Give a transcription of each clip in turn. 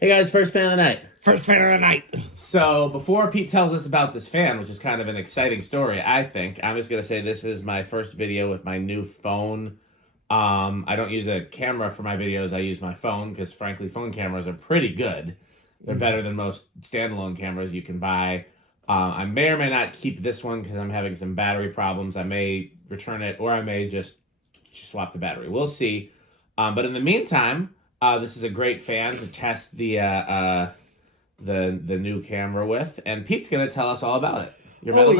Hey guys, first fan of the night. First fan of the night. So before Pete tells us about this fan, which is kind of an exciting story, I think, I'm just going to say this is my first video with my new phone. I don't use a camera for my videos. I use my phone because frankly, phone cameras are pretty good. They're better than most standalone cameras you can buy. I may or may not keep this one because I'm having some battery problems. I may return it or I may just swap the battery. We'll see. But in the meantime, this is a great fan to test the new camera with, and Pete's going to tell us all about it. Oh,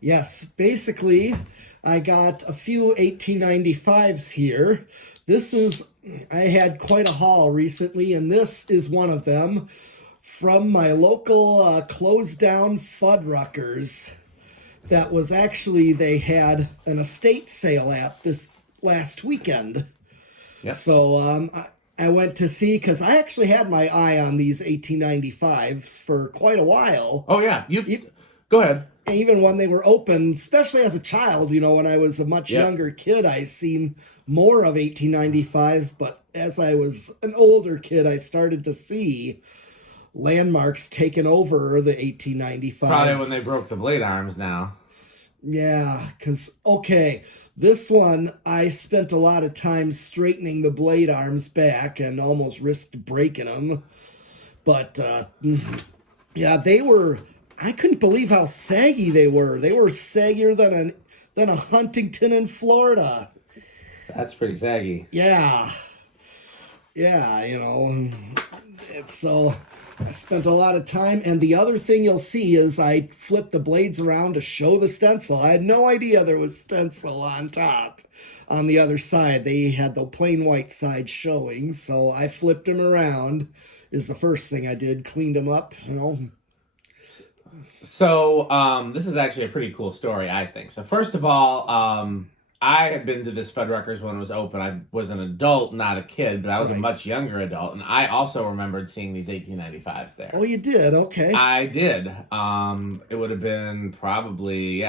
yes. Basically, I got a few 1895s here. I had quite a haul recently, and this is one of them from my local closed down Fuddruckers. That was actually, they had an estate sale at this last weekend. Yep. So I went to see, because I actually had my eye on these 1895s for quite a while. Oh, yeah. Go ahead. Even when they were open, especially as a child, when I was a much younger kid, I seen more of 1895s. But as I was an older kid, I started to see landmarks taking over the 1895s. Probably when they broke the blade arms now. Yeah, because, this one, I spent a lot of time straightening the blade arms back and almost risked breaking them. But, yeah, I couldn't believe how saggy they were. They were saggier than a Huntington in Florida. That's pretty saggy. Yeah. Yeah, so I spent a lot of time, and the other thing you'll see is I flipped the blades around to show the stencil. I had no idea there was stencil on top. On the other side, they had the plain white side showing, so I flipped them around is the first thing I did, cleaned them up, So, this is actually a pretty cool story, I think. So, first of all, I had been to this Fuddruckers when it was open. I was an adult, not a kid, but I was a much younger adult. And I also remembered seeing these 1895s there. Oh, you did? Okay. I did. It would have been probably,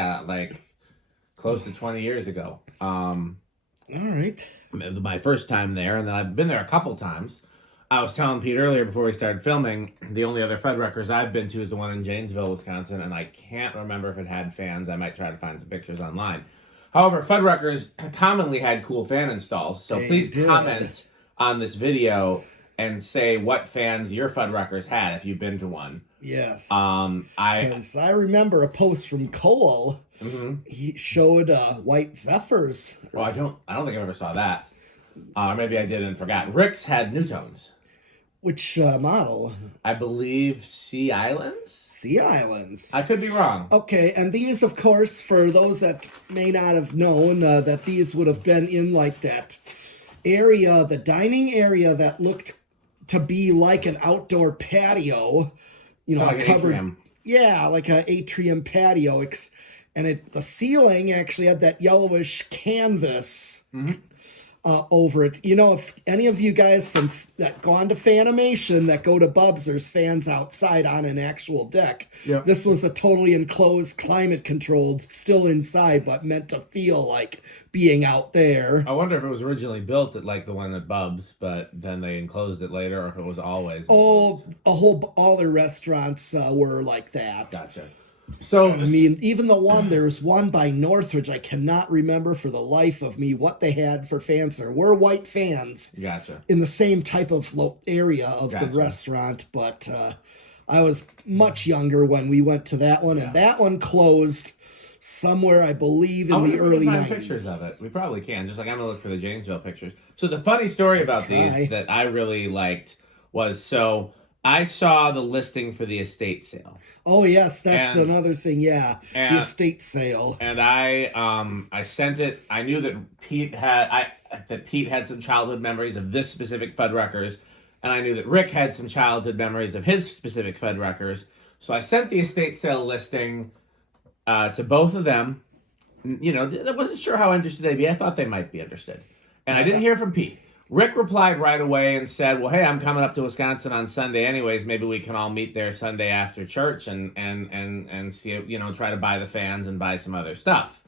close to 20 years ago. All right. My first time there, and then I've been there a couple times. I was telling Pete earlier before we started filming, the only other Fuddruckers I've been to is the one in Janesville, Wisconsin, and I can't remember if it had fans. I might try to find some pictures online. However, Fuddruckers commonly had cool fan installs, so please comment on this video and say what fans your Fuddruckers had if you've been to one. Yes. Because I remember a post from Cole. Mm-hmm. He showed White Zephyrs. Well, I don't think I ever saw that. Maybe I did and forgot. Rick's had Newtones. Which model? I believe Sea Islands? Sea Islands. I could be wrong. Okay, and these, of course, for those that may not have known, that these would have been in like that area, the dining area that looked to be like an outdoor patio, like covered. Atrium. Yeah, like an atrium patio, and the ceiling actually had that yellowish canvas. Mm-hmm. Over it. If any of you guys that gone to Fanimation that go to Bubs, there's fans outside on an actual deck. Yep. This was a totally enclosed, climate controlled, still inside, but meant to feel like being out there. I wonder if it was originally built at like the one at Bubs, but then they enclosed it later, or if it was always enclosed. All their restaurants were like that. Gotcha. So, even there's one by Northridge, I cannot remember for the life of me what they had for fans there. We're white fans. Gotcha. In the same type of area of the restaurant, but I was much younger when we went to that one, and that one closed somewhere, I believe, in the early 90s. Pictures of it. We probably can. Just like I'm going to look for the Janesville pictures. So the funny story about these that I really liked was, I saw the listing for the estate sale. Oh yes, that's another thing. Yeah, the estate sale. And I sent it. I knew that Pete had some childhood memories of this specific Fuddruckers, and I knew that Rick had some childhood memories of his specific Fuddruckers. So I sent the estate sale listing to both of them. I wasn't sure how interested they'd be. I thought they might be interested, and I didn't hear from Pete. Rick replied right away and said, well, hey, I'm coming up to Wisconsin on Sunday anyways. Maybe we can all meet there Sunday after church and see, try to buy the fans and buy some other stuff.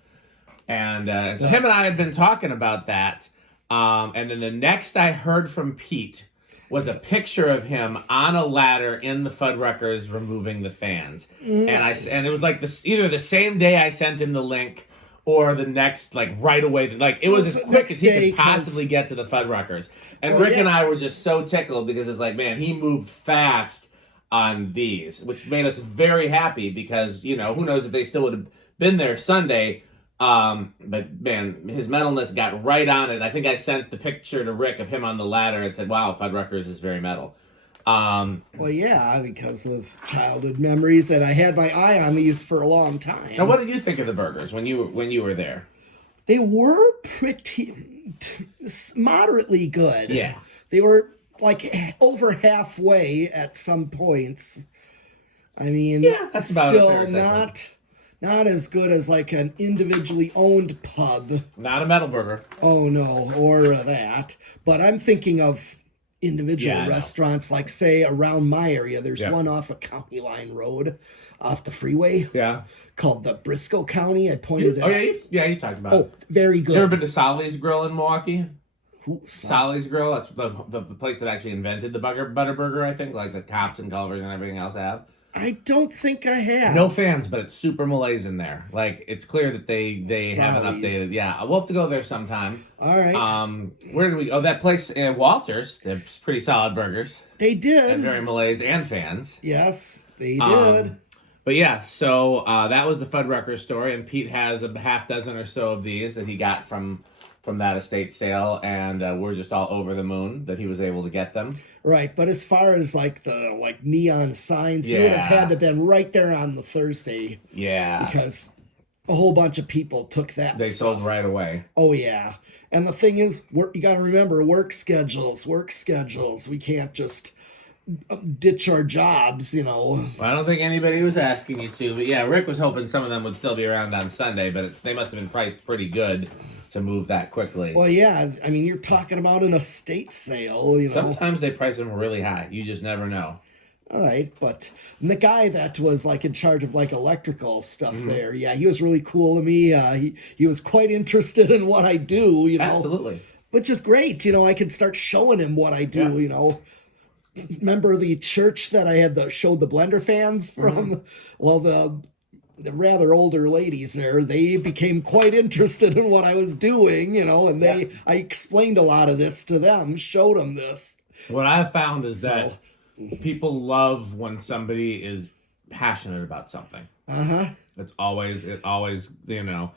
And so him and I had been talking about that. And then the next I heard from Pete was a picture of him on a ladder in the Fuddruckers removing the fans. And it was like either the same day I sent him the link or the next, like right away. Like it was as quick as he could possibly get to the Fuddruckers. And Rick and I were just so tickled because it's like, man, he moved fast on these, which made us very happy because, you know, who knows if they still would have been there Sunday. But man, his metalness got right on it. I think I sent the picture to Rick of him on the ladder and said, wow, Fuddruckers is very metal. Well, yeah, because of childhood memories, and I had my eye on these for a long time. Now, what did you think of the burgers when you were there? They were pretty moderately good. Yeah. They were like over halfway at some points. I mean, yeah, that's about still a fair not as good as like an individually owned pub. Not a metal burger. Oh no, or that. But I'm thinking of individual restaurants, like say around my area. There's one off a County Line Road, off the freeway. Yeah. Called the Briscoe County. I pointed out. Oh yeah, you talked about it. Oh, very good. You ever been to Solly's Grill in Milwaukee? Solly's Grill. That's the place that actually invented the butter burger. I think, like the cops and Culvers and everything else have. I don't think I have. No fans, but it's super Malays in there. Like, it's clear that they haven't updated. Yeah, we'll have to go there sometime. All right. Where did we go? Oh, that place, Walters. It's pretty solid burgers. They did. And very Malays and fans. Yes, they did. But yeah, so that was the Fuddruckers story, and Pete has a half dozen or so of these that he got from that estate sale, and we're just all over the moon that he was able to get them. Right, but as far as like the neon signs, you would have had to been right there on the Thursday. Yeah. Because a whole bunch of people took that They sold right away. Oh, yeah. And the thing is, you got to remember, work schedules. We can't just ditch our jobs, you know. Well, I don't think anybody was asking you to, but yeah, Rick was hoping some of them would still be around on Sunday, but they must have been priced pretty good to move that quickly. Well, yeah, I mean, you're talking about an estate sale, you know. Sometimes they price them really high. You just never know. All right, but the guy that was like in charge of like electrical stuff there, yeah, he was really cool to me. He was quite interested in what I do, you know. Absolutely. Which is great, you know. I can start showing him what I do, you know. Remember the church that I had showed the blender fans from? Well, the rather older ladies there, they became quite interested in what I was doing, you know, and I explained a lot of this to them, showed them this. What I've found is that people love when somebody is passionate about something. It always, you know,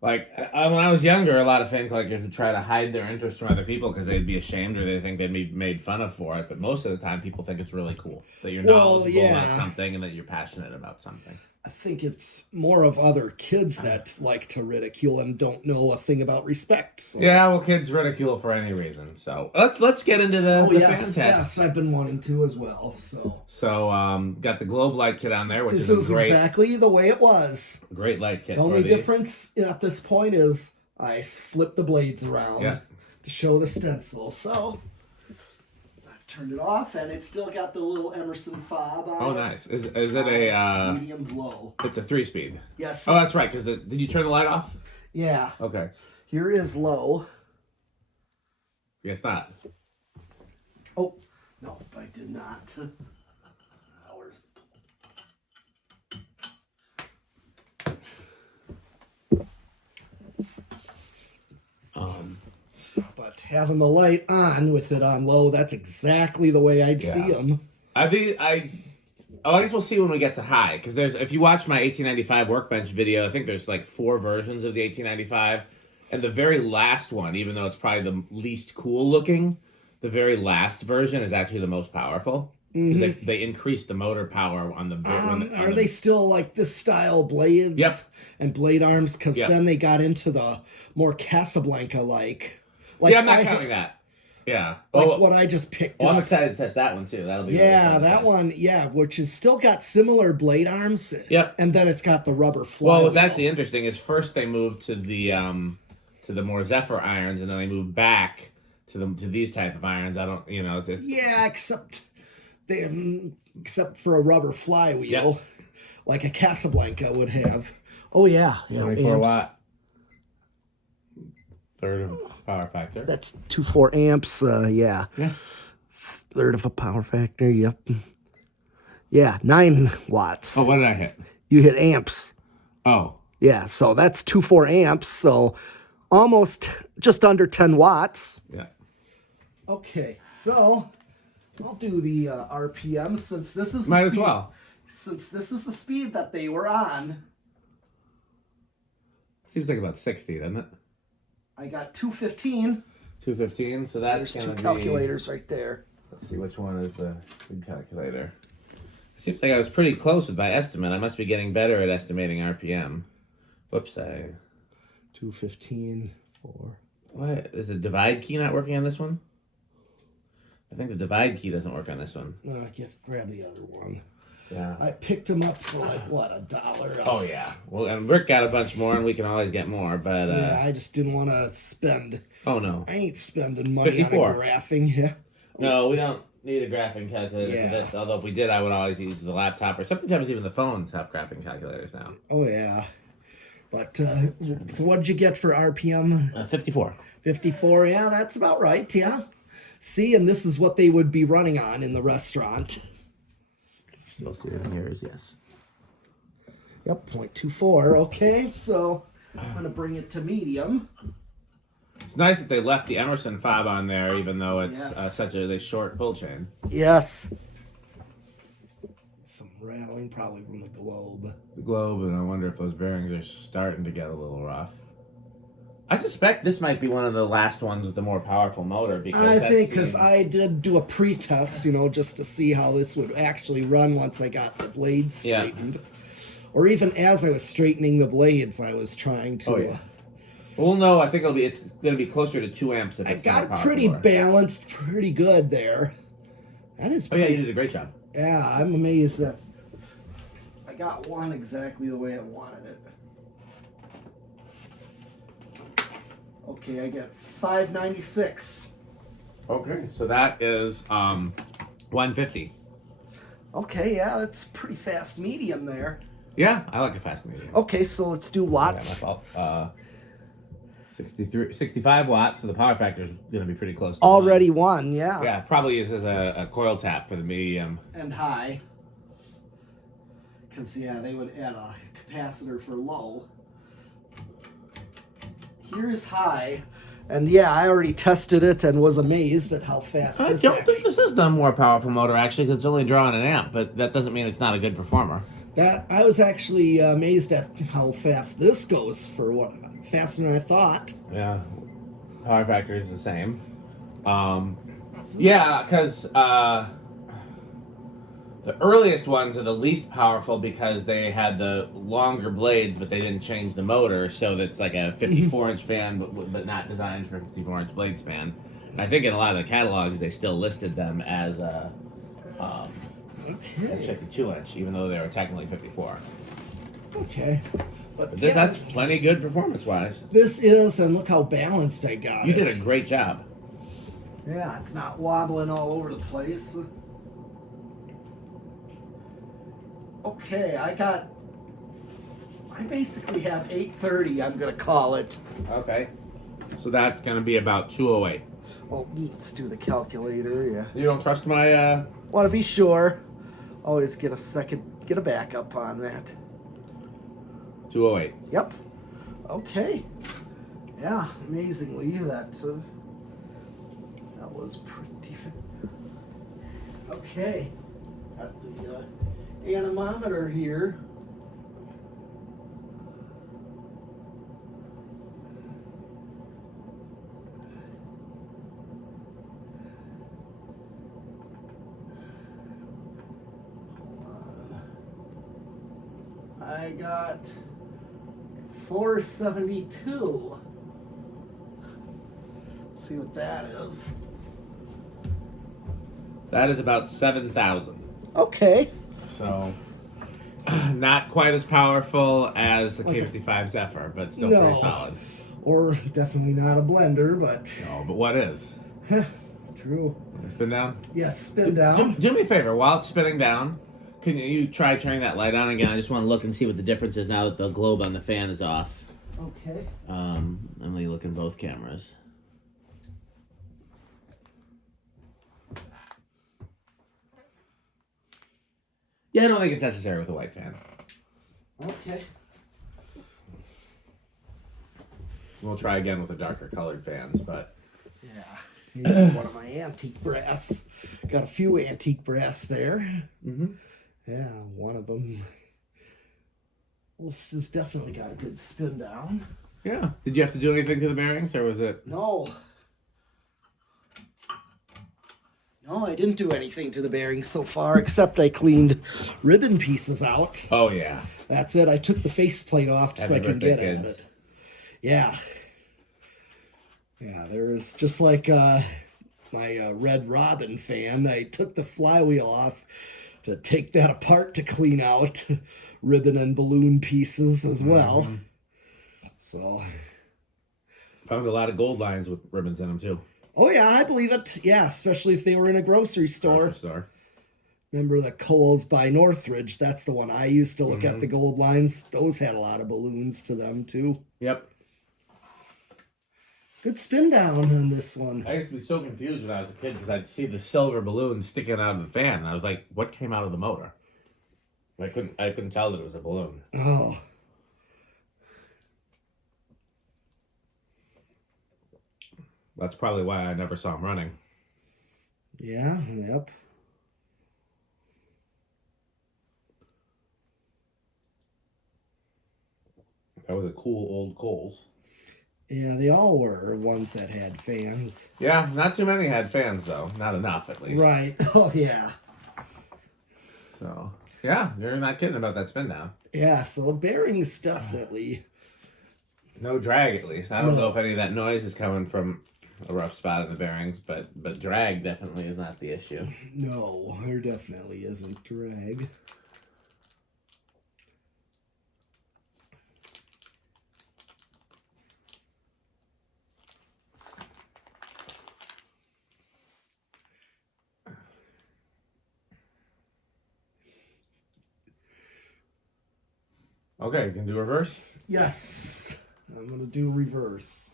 like when I was younger, a lot of filmmakers would try to hide their interest from other people because they'd be ashamed or they think they'd be made fun of for it. But most of the time, people think it's really cool that you're knowledgeable about something and that you're passionate about something. I think it's more of other kids that like to ridicule and don't know a thing about respect. So. Yeah, well, kids ridicule for any reason. So let's get into the fan test. Yes, I've been wanting to as well. So got the globe light kit on there, which this is great. Exactly the way it was. Great light kit. The only difference at this point is I flip the blades around to show the stencil. So turned it off, and it's still got the little Emerson fob on it. Oh, nice. Is it a... medium low. It's a 3-speed. Yes. Oh, that's right, because did you turn the light off? Yeah. Okay. Here is low. Guess not. Oh, no, I did not. Where's But having the light on with it on low, that's exactly the way I'd see them. I guess we'll see when we get to high, because if you watch my 1895 workbench video, I think there's like 4 versions of the 1895, and the very last one, even though it's probably the least cool looking, the very last version is actually the most powerful. They increased the motor power on the... Are they still like this style blades? Yep. And blade arms? Because then they got into the more Casablanca-like... yeah, I'm not counting that. Yeah. Like what I just picked up. I'm excited to test that one, too. That'll be that one, which has still got similar blade arms. Yep. And then it's got the rubber flywheel. Well, what's actually interesting is first they moved to the more Zephyr irons, and then they moved back to these type of irons. I don't, except for a rubber flywheel, like a Casablanca would have. Oh, yeah. 24 watt. Third power factor. That's 2.4 amps, third of a power factor. Yep. Yeah, 9 watts. Oh, what did I hit? You hit amps. Oh. Yeah, so that's 24 amps. So almost just under 10 watts. Yeah. Okay, so I'll do the RPM since this is the Might speed, as well. Since this is the speed that they were on. Seems like about 60, doesn't it? I got 215. 215. So that's There's going two to be. calculators right there. Let's see which one is the big calculator. Seems like I was pretty close with my estimate. I must be getting better at estimating RPM. Whoops, 215, 4. What? Is the divide key not working on this one? I think the divide key doesn't work on this one. No, I can't grab the other one. Yeah. I picked them up for like, what, $1? Oh, yeah. Well, and Rick got a bunch more, and we can always get more, but... yeah, I just didn't want to spend... Oh, no. I ain't spending money 54. on a graphing. Yeah. No, we don't need a graphing calculator Yeah. for this. Although if we did, I would always use the laptop, or sometimes even the phones have graphing calculators now. Oh, yeah. But, so what did you get for RPM? 54. 54, yeah, that's about right, yeah. See, and this is what they would be running on in the restaurant. Still see it in here is yes. Yep, 0.24, okay, so I'm going to bring it to medium. It's nice that they left the Emerson fob on there, even though it's Yes. such a short pull chain. Yes. Some rattling, probably from the globe. The globe, and I wonder if those bearings are starting to get a little rough. I suspect this might be one of the last ones with the more powerful motor because I think because I did do a pre-test, you know, just to see how this would actually run once I got the blades straightened. Yeah. Or even as I was straightening the blades, I was trying to... Oh, yeah. Well, no, I think it's going to be closer to 2 amps if I it's got not it pretty motor. balanced, pretty good there. That is Oh, yeah, you did a great job. Yeah, I'm amazed that I got one exactly the way I wanted it. Okay, I get 596. Okay, so that is 150. Okay, yeah, that's pretty fast medium there. Yeah, I like a fast medium. Okay, so let's do watts. Yeah, my fault. 65 watts, so the power factor is going to be pretty close to Already one, yeah. Yeah, probably uses a coil tap for the medium. And high. Because, yeah, they would add a capacitor for low. Here's high. And, yeah, I already tested it and was amazed at how fast I don't think this is the more powerful motor, actually, because it's only drawing an amp, but that doesn't mean it's not a good performer. That I was actually amazed at how fast this goes for what faster than I thought. Yeah, power factor is the same. Yeah, because the earliest ones are the least powerful because they had the longer blades, but they didn't change the motor, so that's like a 54-inch fan, but not designed for a 54-inch blade span. And I think in a lot of the catalogs, they still listed them as a as 52-inch, even though they were technically 54. Okay. But That's plenty good performance-wise. This is, and look how balanced I got You it. did a great job. Yeah, it's not wobbling all over the place. Okay, I basically have 830, I'm going to call it. Okay. So that's going to be about 208. Well, let's do the calculator, yeah. You don't trust my, Want to be sure. Always get a backup on that. 208. Yep. Okay. Yeah, amazingly, that was pretty... Okay. Got the anemometer here. I got 472. Let's see what that is. That is about 7,000. Okay. So, not quite as powerful as the K55 Zephyr, but still pretty solid. Or definitely not a blender, but... No, but what is? True. Spin down? Yes, spin down. Do me a favor, while it's spinning down, can you try turning that light on again? I just want to look and see what the difference is now that the globe on the fan is off. Okay. Let me look in both cameras. Yeah, I don't think it's necessary with a white fan. Okay. We'll try again with the darker colored fans, but... Yeah. Here's one of my antique brass. Got a few antique brass there. Mm-hmm. Yeah, one of them. This has definitely got a good spin down. Yeah. Did you have to do anything to the bearings, or was it... No. No, I didn't do anything to the bearings so far, except I cleaned ribbon pieces out. Oh, yeah. That's it. I took the faceplate off so I could get at it. Yeah. Yeah, there's just like my Red Robin fan. I took the flywheel off to take that apart to clean out ribbon and balloon pieces as well. So. Found a lot of gold lines with ribbons in them, too. Oh, yeah, I believe it. Yeah, especially if they were in a grocery store. Remember the Kohl's by Northridge? That's the one I used to look at, the gold lines. Those had a lot of balloons to them, too. Yep. Good spin down on this one. I used to be so confused when I was a kid because I'd see the silver balloon sticking out of the fan, and I was like, what came out of the motor? I couldn't tell that it was a balloon. Oh. That's probably why I never saw him running. Yeah, yep. That was a cool old Kohl's. Yeah, they all were ones that had fans. Yeah, not too many had fans, though. Not enough, at least. Right. Oh, yeah. So, yeah, you're not kidding about that spin down. Yeah, so the bearings definitely. No drag, at least. I don't know if any of that noise is coming from a rough spot in the bearings, but drag definitely is not the issue. No, there definitely isn't drag. Okay, you can do reverse? Yes, I'm going to do reverse.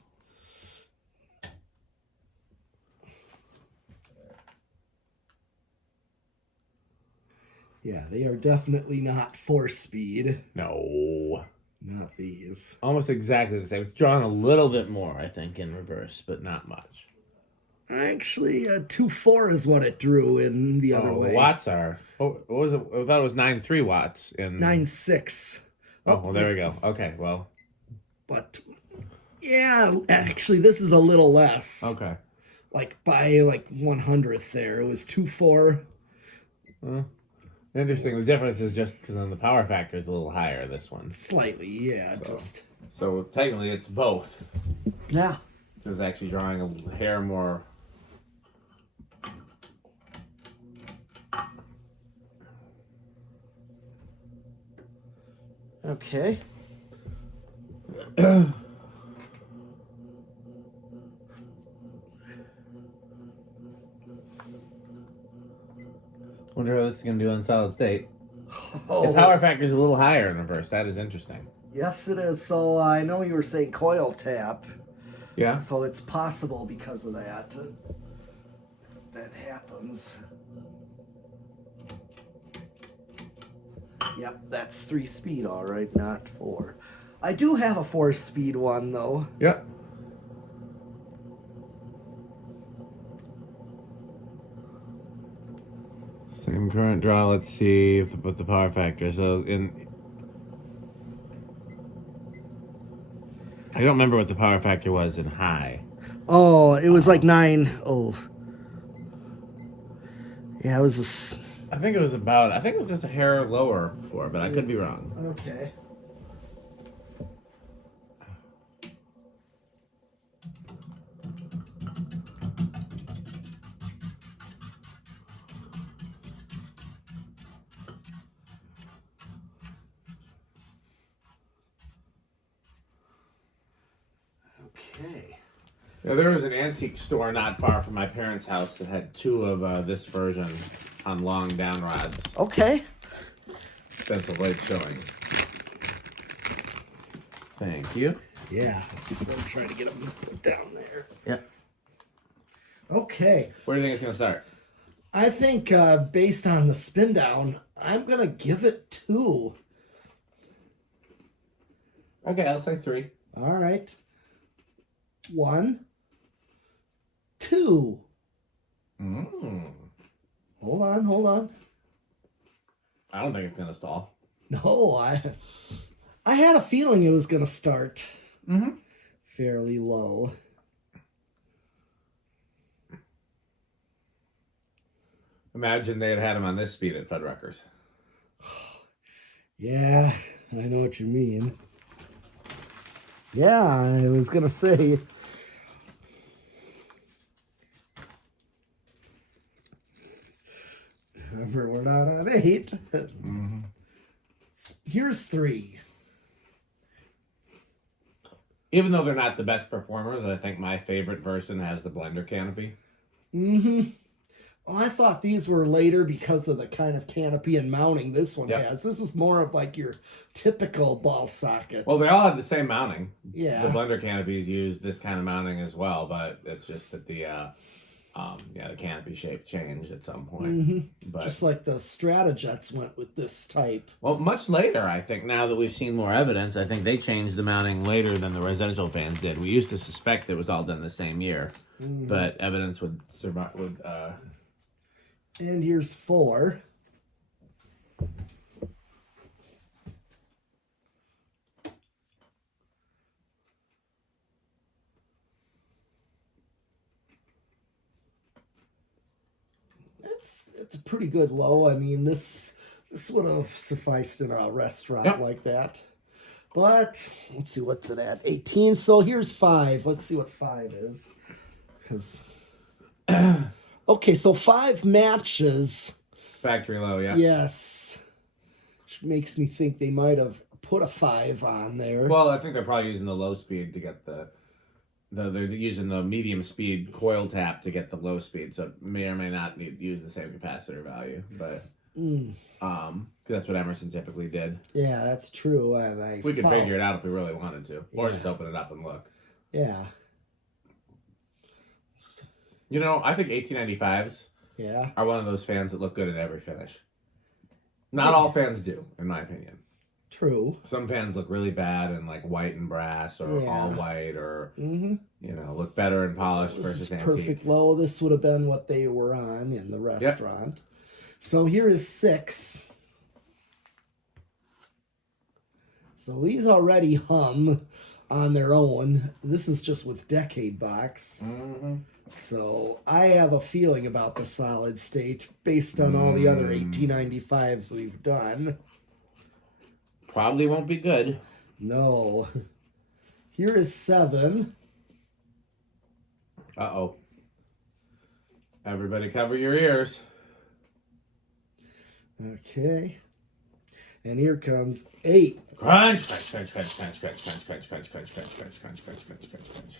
Yeah, they are definitely not 4-speed. No. Not these. Almost exactly the same. It's drawn a little bit more, I think, in reverse, but not much. Actually, 2.4 is what it drew in the other way. Watts are... what was it? I thought it was 9.3 watts. 9.6. Oh, well, there we go. Okay, well. But, yeah, actually, this is a little less. Okay. Like, by, 100th there. It was 2.4. Interesting. The difference is just because then the power factor is a little higher, this one. Slightly, yeah, So, technically, it's both. Yeah. It's actually drawing a hair more... Okay. Wonder how this is going to do in solid state. Oh. The power factor is a little higher in reverse. That is interesting. Yes, it is. So I know you were saying coil tap. Yeah. So it's possible because of that. That happens. Yep, that's 3-speed, all right, not 4. I do have a 4-speed one, though. Yep. Same current draw. Let's see what the power factor. So I don't remember what the power factor was in high. Oh, it was like 9. Oh. Yeah, it was I think it was just a hair lower before, but I could be wrong. Okay. Okay. Yeah, there was an antique store not far from my parents' house that had 2 of this version on long down rods. Okay. Stencil blade showing. Thank you. Yeah. I'm trying to get them put down there. Yeah. Okay. Where do you think it's going to start? I think based on the spin down, I'm gonna give it 2. Okay, I'll say 3. All right. 1, 2. Mm. Hold on. I don't think it's gonna stall. No, I had a feeling it was gonna start Mm-hmm. fairly low. Imagine they had him on this speed at Fuddruckers. Yeah, I know what you mean. Yeah, I was gonna say. Remember, we're not on 8. Mm-hmm. Here's 3. Even though they're not the best performers, I think my favorite version has the blender canopy. Mm-hmm. Oh, I thought these were later because of the kind of canopy and mounting this one Yep. has. This is more of like your typical ball socket. Well, they all have the same mounting. Yeah. The blender canopies use this kind of mounting as well, but it's just that the canopy shape changed at some point. Mm-hmm. But Just like the Stratojets went with this type. well, much later, I think. Now that we've seen more evidence, I think they changed the mounting later than the residential fans did. We used to suspect it was all done the same year, but evidence would survive. And here's 4. It's a pretty good low. I mean, this would have sufficed in a restaurant Yep. like that. But let's see, what's it at? 18. So here's 5. Let's see what 5 is. Because okay, so 5 matches. Factory low, yeah. Yes. Which makes me think they might have put a 5 on there. Well, I think they're probably using the low speed to get they're using the medium speed coil tap to get the low speed, so it may or may not use the same capacitor value, but cause that's what Emerson typically did. Yeah, that's true. And We could figure it out if we really wanted to, or Yeah. just open it up and look. Yeah. You know, I think 1895s Yeah. are one of those fans that look good at every finish. Not all fans do, in my opinion. True. Some fans look really bad in like white and brass, or Yeah. all white, or Mm-hmm. look better in polished This versus is antique. perfect low. This would have been what they were on in the restaurant. So here is 6. So these already hum on their own. This is just with Decade Box. Mm-hmm. So I have a feeling about the solid state based on all the other 1895s we've done. Probably won't be good. No. Here is 7. Uh-oh. Everybody cover your ears. Okay. And here comes 8. Crunch, crunch, crunch, crunch, crunch, crunch, crunch, crunch, crunch, crunch, crunch, crunch, crunch, crunch, crunch, crunch, crunch, crunch.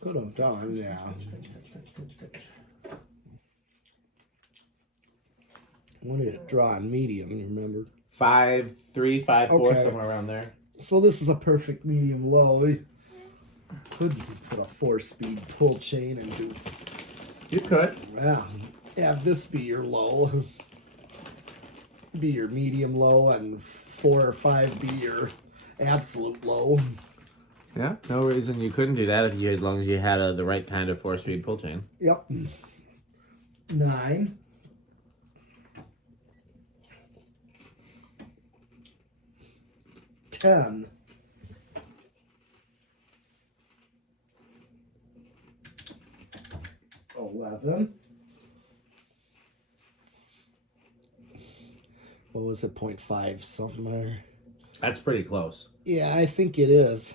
Could have done, yeah. Wanted to draw on medium, you remember? 5, 3, 5, 4, Okay. somewhere around there. So this is a perfect medium low. You could put a 4-speed pull chain and do, You could. yeah, have this be your low. Be your medium low, and 4 or 5 be your absolute low. Yeah, no reason you couldn't do that as long as you had the right kind of 4-speed pull chain. Yep. 9. 10. 11. What was it, 0.5 somewhere? That's pretty close. Yeah, I think it is.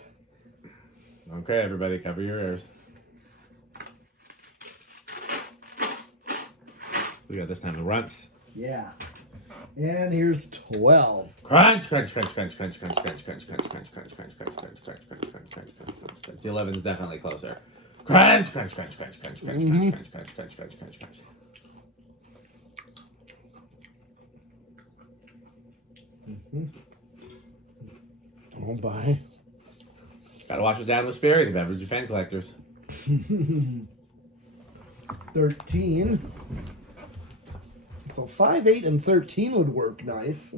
Okay, everybody, cover your ears. We got this time the runts. Yeah. And here's 12. Crunch, crunch, crunch, crunch, crunch, crunch, crunch, crunch, crunch, crunch, crunch, crunch, crunch, crunch, crunch, crunch, crunch, crunch, crunch, crunch. The 11 is definitely closer. Crunch, crunch, crunch, crunch, crunch, crunch, crunch, crunch, crunch, crunch, crunch, crunch, crunch. Oh, bye. Gotta wash it down with Sperry, the beverage of fan collectors. 13. So 5, 8, and 13 would work nice.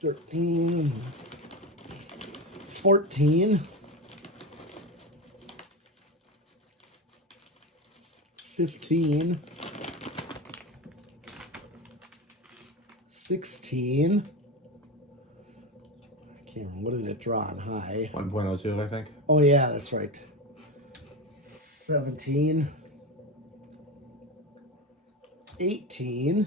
13, 14, 15, 16. I can't remember. What did it draw on high? 1.02, I think. Oh, yeah, that's right. 17, 18,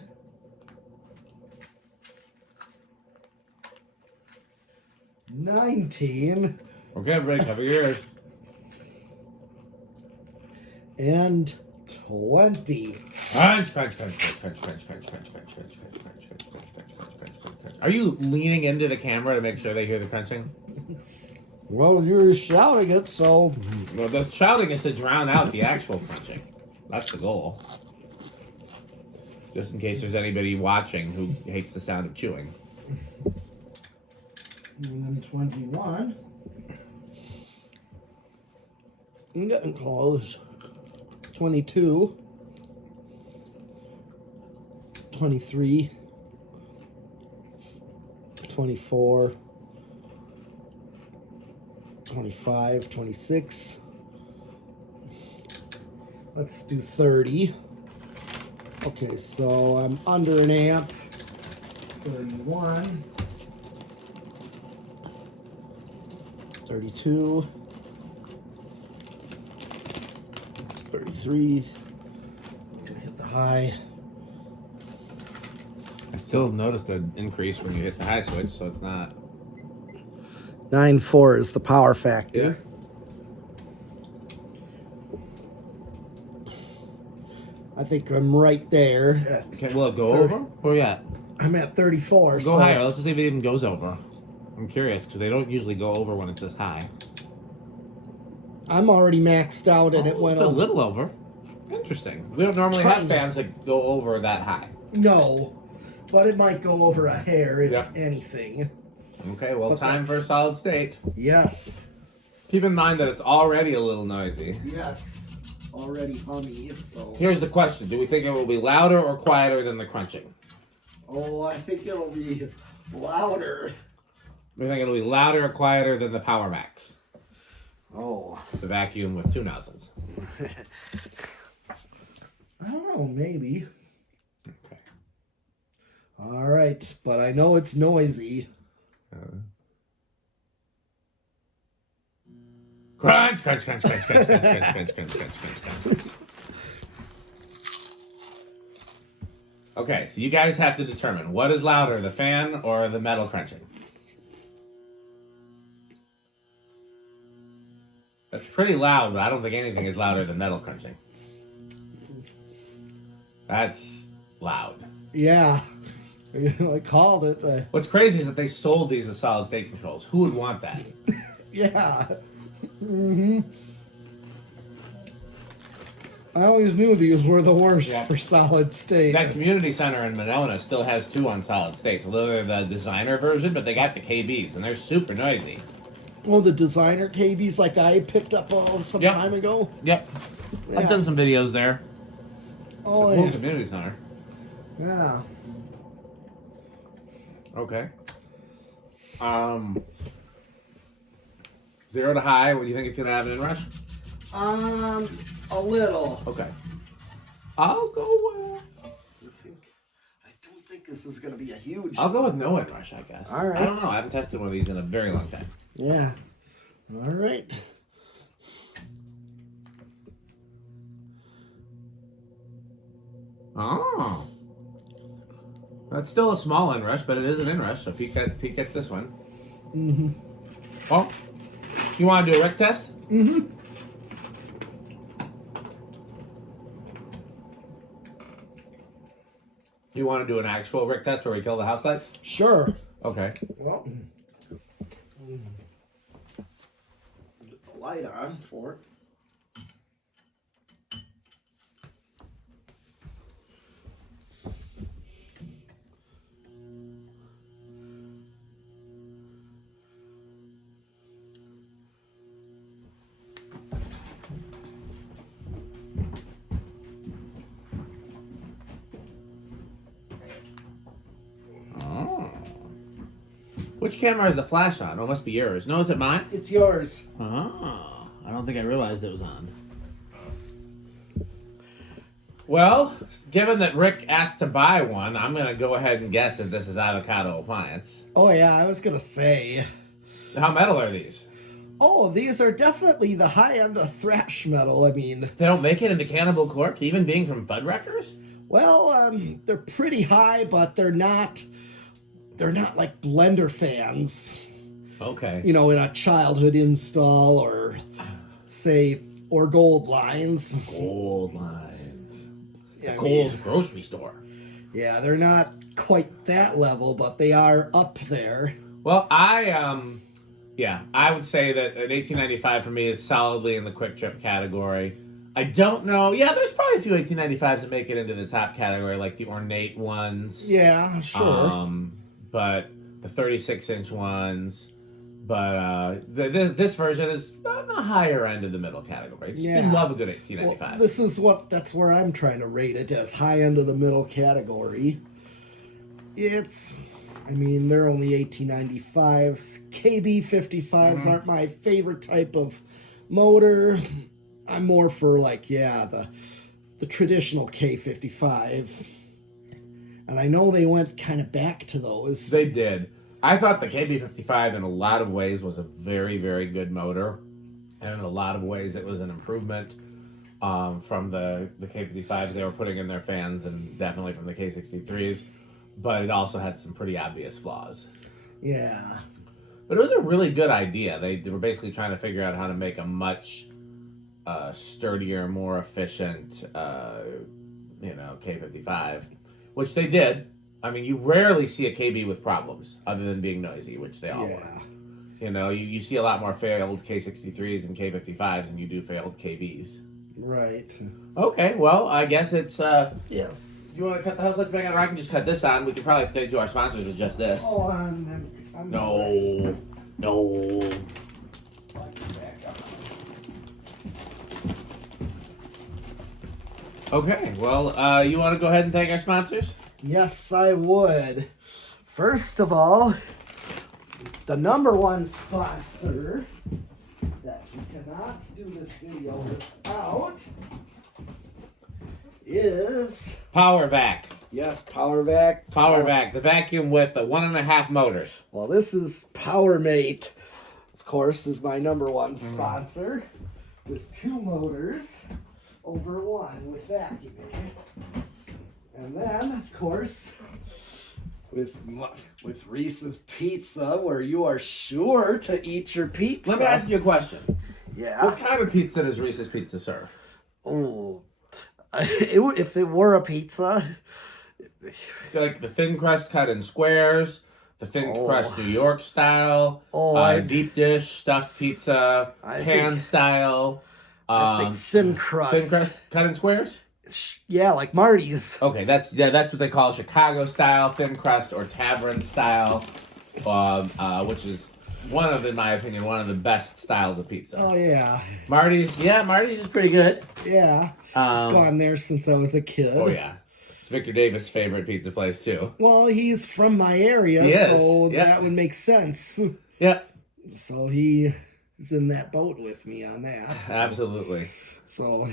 19. Okay, everybody, cover your ears. And 20. Crunch, crunch, crunch, crunch, crunch, crunch, crunch, crunch, crunch, crunch, crunch, crunch, crunch, crunch, crunch. Are you leaning into the camera to make sure they hear the crunching? Well, you're shouting it, so... Well, the shouting is to drown out the actual crunching. That's the goal. Just in case there's anybody watching who hates the sound of chewing. And 21. I'm getting close. 22. 23. 24. 25. 26. Let's do 30. Okay, so I'm under an amp. 31. 32, 33, gonna hit the high. I still noticed an increase when you hit the high switch, so it's not... 9.4 is the power factor. Yeah. I think I'm right there. Okay, will it go over? Where you at? I'm at 34. Go higher. Let's just see if it even goes over. I'm curious, because they don't usually go over when it's this high. I'm already maxed out and it went it's over. a little over. Interesting. We don't normally have fans that go over that high. No, but it might go over a hair if Yep. anything. Okay, well, But time for a solid state. Yes. Keep in mind that it's already a little noisy. Yes. Already hummy, so... Here's the question. Do we think it will be louder or quieter than the crunching? Oh, I think it'll be louder. We think it'll be louder or quieter than the Power Max, Oh. the vacuum with 2 nozzles. I don't know, maybe. Okay. All right, but I know it's noisy. Crunch, crunch, crunch, crunch, crunch, crunch, crunch, crunch, crunch, crunch, crunch, crunch. Okay, so you guys have to determine what is louder, the fan or the metal crunching. That's pretty loud, but I don't think anything is louder than metal crunching. That's loud. Yeah, I called it. What's crazy is that they sold these as solid state controls. Who would want that? Yeah. Mm-hmm. I always knew these were the worst for solid state. That community center in Monona still has 2 on solid state. So they're the designer version, but they got the KBs, and they're super noisy. Oh, the designer KBs like I picked up some time ago? Yep. Yeah. I've done some videos there. Oh, it's a cool yeah. community center. Yeah. Okay. 0 to high, what do you think it's going to have an inrush? A little. Okay. I'll go with... I don't think this is going to be a huge... I'll go with no inrush, I guess. All right. I don't know. I haven't tested one of these in a very long time. Yeah. All right. Oh. That's still a small inrush, but it is an inrush, so Pete gets this one. Mm-hmm. Well, you want to do a Rick test? Mm-hmm. You want to do an actual Rick test where we kill the house lights? Sure. Okay. Well, get the light on for it. Which camera is the flash on? Oh, it must be yours. No, is it mine? It's yours. Oh, I don't think I realized it was on. Well, given that Rick asked to buy one, I'm going to go ahead and guess that this is Avocado Appliance. Oh, yeah, I was going to say. How metal are these? Oh, these are definitely the high end of thrash metal. I mean, They don't make it into Cannibal Corpse, even being from Fuddruckers? well, they're pretty high, but they're not like blender fans. Okay. You know, in a childhood install or say or gold lines. Gold lines. Yeah, Kohl's grocery store. Yeah, they're not quite that level, but they are up there. Well, I would say that an 1895 for me is solidly in the quick trip category. I don't know. Yeah, there's probably a few 1895s that make it into the top category, like the ornate ones. Yeah, sure. But the 36-inch ones. But this version is on the higher end of the middle category. Just Yeah. love a good 1895. Well, that's where I'm trying to rate it as high end of the middle category. I mean, they're only 1895s. KB55s aren't my favorite type of motor. I'm more for the traditional K55. And I know they went kind of back to those. They did. I thought the KB55 in a lot of ways was a very, very good motor. And in a lot of ways it was an improvement from the K55s they were putting in their fans and definitely from the K63s. But it also had some pretty obvious flaws. Yeah. But it was a really good idea. They were basically trying to figure out how to make a much sturdier, more efficient K55, which they did. I mean, you rarely see a KB with problems other than being noisy, which they all were. You know, you see a lot more failed K63s and K55s than you do failed KBs. Right. Okay, well, I guess it's... Yes. You want to cut the house lights back on, or I can just cut this on. We could probably do our sponsors with just this. Oh, No. Okay, well, you want to go ahead and thank our sponsors? Yes, I would. First of all, the number one sponsor that you cannot do this video without is... PowerVac. Yes, PowerVac. PowerVac, the vacuum with 1.5 motors. Well, this is PowerMate, of course, is my number one sponsor, with 2 motors over 1 with vacuuming. And then, of course, with Reese's Pizza, where you are sure to eat your pizza. Let me ask you a question. Yeah. What kind of pizza does Reese's Pizza serve? Oh, if it were a pizza, Like the thin crust cut in squares, the thin crust New York style, deep dish stuffed pizza, pan style. I think thin crust. Thin crust cut in squares? Yeah, like Marty's. Okay, that's what they call Chicago style thin crust or tavern style, which is in my opinion, one of the best styles of pizza. Oh yeah. Marty's is pretty good. Yeah. I've gone there since I was a kid. Oh yeah. It's Victor Davis' favorite pizza place too. Well, he's from my area, so that would make sense. Yeah. So he's in that boat with me on that. Absolutely. So,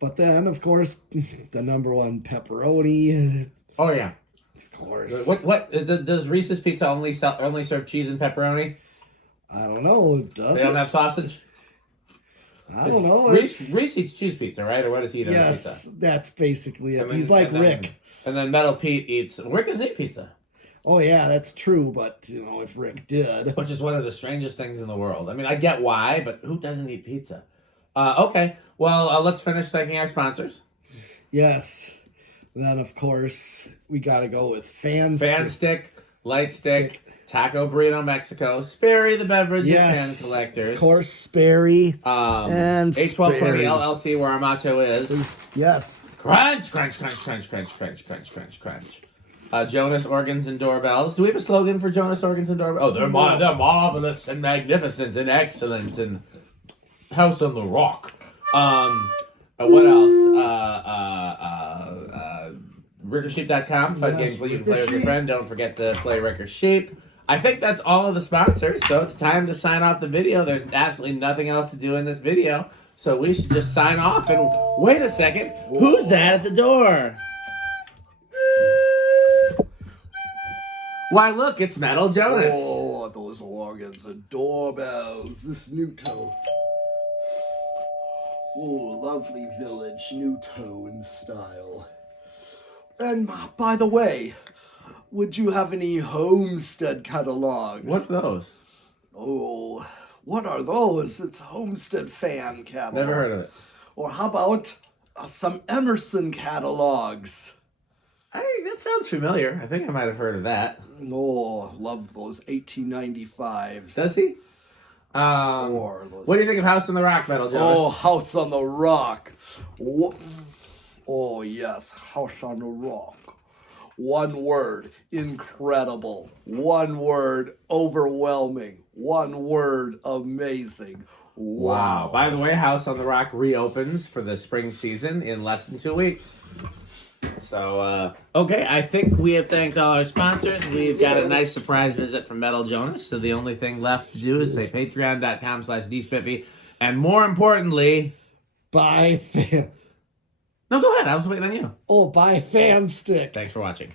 but then of course the number one pepperoni. Oh yeah. Of course. What does Reese's Pizza only serve cheese and pepperoni? I don't know. Does they don't have sausage? I don't know. Reese eats cheese pizza, right? Or what does he eat on yes, pizza? That's basically it. Then, he's like Rick. And then Metal Pete eats... Rick doesn't eat pizza. Oh yeah, that's true. But you know, if Rick did, Which is one of the strangest things in the world. I mean, I get why, but who doesn't eat pizza? Okay, well, let's finish thanking our sponsors. yes. Then of course we gotta go with Fan Stick, Light Stick, Taco Burrito Mexico, Sperry the Beverage Yes, and Collectors. of course, Sperry and A12 Cody Sperry. LLC, where our motto is Yes. crunch, crunch, crunch, crunch, crunch, crunch, crunch, crunch, crunch. Jonas Organs and Doorbells. Do we have a slogan for Jonas Organs and Doorbells? Oh, they're marvelous and magnificent and excellent and House on the Rock. What else? RickerSheep.com. Fun games where you can play with your friend. Don't forget to play Ricker Sheep. I think that's all of the sponsors, so it's time to sign off the video. There's absolutely nothing else to do in this video, so we should just sign off. And wait a second, who's that at the door? Why, look, it's Metal Jonas. Oh, those organs and doorbells. This new toe. Oh, lovely village, new tone style. And by the way, would you have any Homestead catalogs? What are those? Oh, what are those? It's Homestead fan catalog. Never heard of it. Or how about some Emerson catalogs? That sounds familiar. I think I might have heard of that. Oh, love those 1895s. Does he? What do you think of House on the Rock, Metal Jonas? Oh, House on the Rock. Oh, yes, House on the Rock. One word, incredible. One word, overwhelming. One word, amazing. Wow. By the way, House on the Rock reopens for the spring season in less than 2 weeks. So, okay, I think we have thanked all our sponsors. We've got a nice surprise visit from Metal Jonas, so the only thing left to do is say patreon.com/dspiffy, and more importantly... Buy fan... No, go ahead. I was waiting on you. Oh, buy Fan Stick. Thanks for watching.